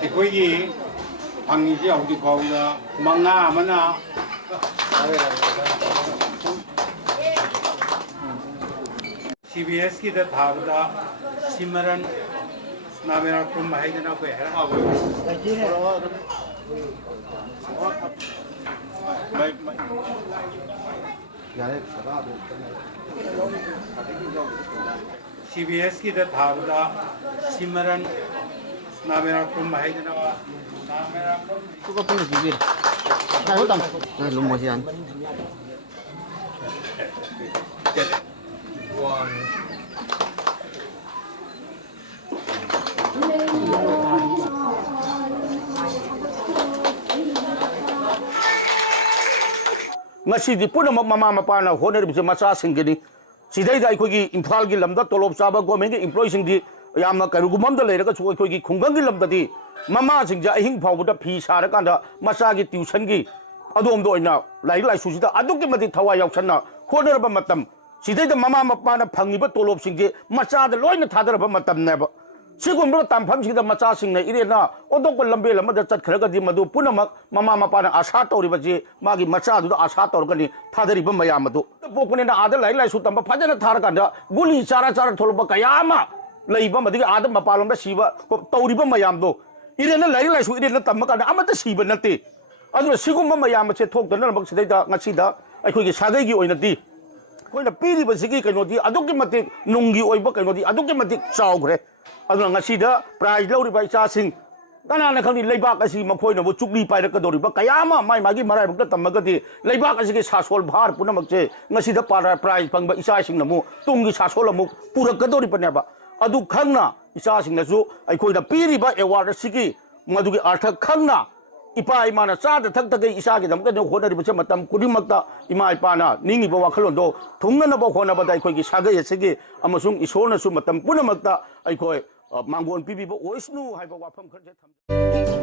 ꯑꯩꯈꯣꯏꯒꯤ ꯐꯪꯉꯤꯁꯦ ꯍꯧꯖꯤꯛ ꯐꯥꯎꯕꯗ ꯃꯉꯥ ꯑꯃꯅ CBSꯀꯤꯗ ꯊꯥꯕꯗ ꯁꯤꯃꯔꯟ ꯅꯥꯃꯦꯔꯥꯛꯄꯝ ꯍꯥꯏꯗꯅ ꯑꯩꯈꯣꯏ CBSꯀꯤꯗ ꯊꯥꯕꯗ ꯁꯤꯃꯔꯟ Nameirakpam maheiroishing Nameirakpam. Suka pun sibir. Nah, hutam. Nah, lumos yan. Ngasi di pun mama mapana honor bisa masa singgini. Sidai dah ikut Imphal gilam dah tolop sabak gua mengi employee singgi. Yamna karugumam dah lera ka ikut khunggang gilam tadi. Mama singja ahing phau budak pi sara kanda masa gi tuition gi. Adom do ina lai susida aduk ki mati thawa yauk sanna honor ba matam. Sidai dah mama mapana phangi ba tolop singje masa dah loina thadar ba matam ne ba. Sigum bro tampam singda masa sing na irena odok ko lambe lama da chat kharaga di madu punamak mama mapana asa tori ba je magi masa du asa tor gani thadari ba mayam madu pokone na ada lai su tamba phajana thar kanda guli chara tholoba kayama leiba madi ada mapalom da siba tori ba mayam do irena lai su irena tamma kanda amata siba nate adu sigum ba mayam che thok dana bak sidai da ngasi da akhoi gi sageigi oina di koina piri ba sigi kaino di aduk matik nungi oiba kaino di aduk matik chaugre aduna ngasida prize lori bai cha sing kanana khangni leibak asi makhoina bo chukli pairak ka dori ba kayama mai magi marai bukta tamaga di leibak asi ke sasol bhar punamak che ngasida para prize pangba isa sing namu tungi sasol amu purak ka dori paneba adu khangna isa sing nasu aikhoina piri ba award sigi madugi artha khangna ipa imana chada thak thak isa gi damka no khonari ba matam kudimakta ima ipana ningi ba wakhalon do thungna ba khona ba dai khoi gi sagai sigi amasung isona su matam punamakta ai khoi Manggon pipi bo oisnu hai ba wafam khanje tham